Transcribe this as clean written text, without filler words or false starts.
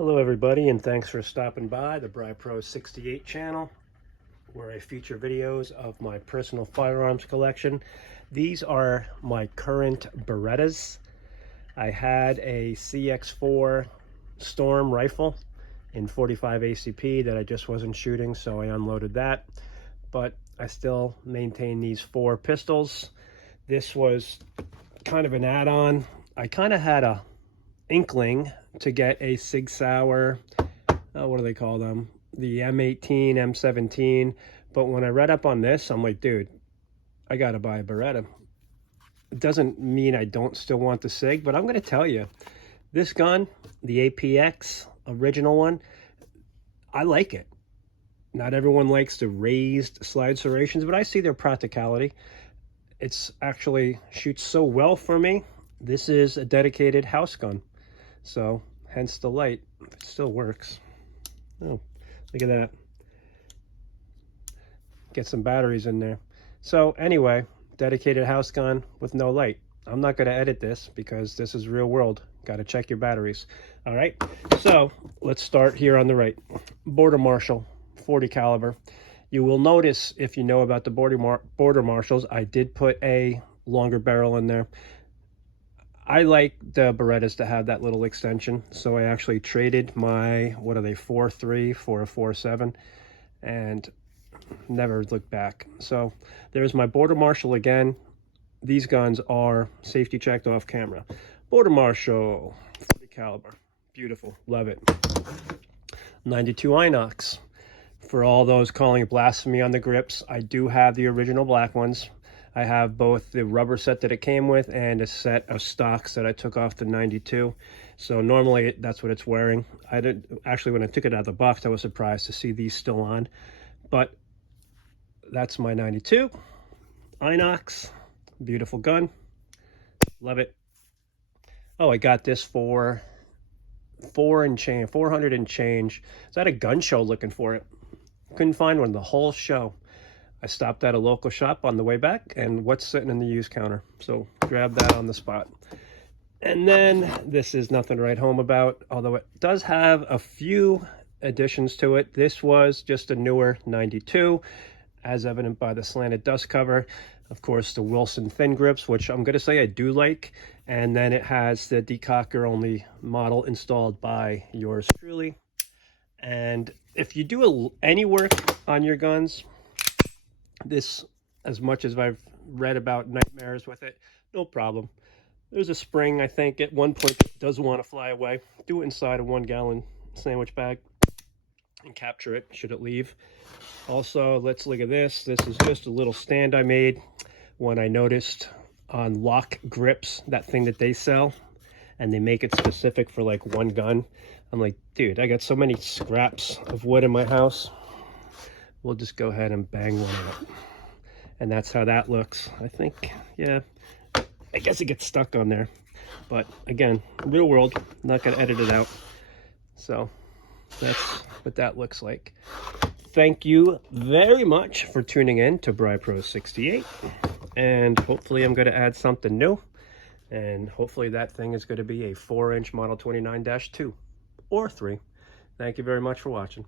Hello everybody, and thanks for stopping by the Pro 68 channel, where I feature videos of my personal firearms collection. These are my current Berettas. I had a CX4 Storm rifle in 45 ACP that I just wasn't shooting, so I unloaded that. But I still maintain these 4 pistols. This was kind of an add-on. I kind of had a inkling to get a Sig Sauer, what do they call them? The M18, M17. But when I read up on this, I'm like, dude, I got to buy a Beretta. It doesn't mean I don't still want the Sig, but I'm going to tell you, this gun, the APX original one, I like it. Not everyone likes the raised slide serrations, but I see their practicality. It's actually shoots so well for me. This is a dedicated house gun. So, hence the light. It still works. Oh, look at that. Get some batteries in there. So, anyway, dedicated house gun with no light. I'm not going to edit this because this is real world. Got to check your batteries. All right. So, let's start here on the right. Border Marshal, 40 caliber. You will notice, if you know about the Border Marshals, I did put a longer barrel in there. I like the Berettas to have that little extension, so I actually traded my, what are they, 4.3 for a 4.7, and never looked back. So there's my Border Marshal again. These guns are safety checked off camera. Border Marshal, 40 caliber, beautiful, love it. 92 Inox. For all those calling it blasphemy on the grips, I do have the original black ones. I have both the rubber set that it came with and a set of stocks that I took off the 92. So normally that's what it's wearing. I did actually, when I took it out of the box, I was surprised to see these still on. But that's my 92 Inox. Beautiful gun. Love it. Oh, I got this for 400 and change. I was at a gun show looking for it. Couldn't find one the whole show. I stopped at a local shop on the way back, and what's sitting in the used counter? So grab that on the spot. And then this is nothing to write home about, although it does have a few additions to it. This was just a newer 92, as evident by the slanted dust cover. Of course, the Wilson thin grips, which I'm going to say I do like. And then it has the decocker only model installed by yours truly. And if you do any work on your guns, this, as much as I've read about nightmares with it, no problem. There's a spring, I think, at one point that does want to fly away. Do it inside a 1-gallon sandwich bag and capture it, should it leave. Also, let's look at this. This is just a little stand I made when I noticed on lock grips, that thing that they sell, and they make it specific for like one gun. I'm like, dude, I got so many scraps of wood in my house. We'll just go ahead and bang one out. And that's how that looks. I think, yeah, I guess it gets stuck on there. But again, real world, not going to edit it out. So that's what that looks like. Thank you very much for tuning in to Pro 68. And hopefully I'm going to add something new. And hopefully that thing is going to be a 4-inch Model 29-2 or 3. Thank you very much for watching.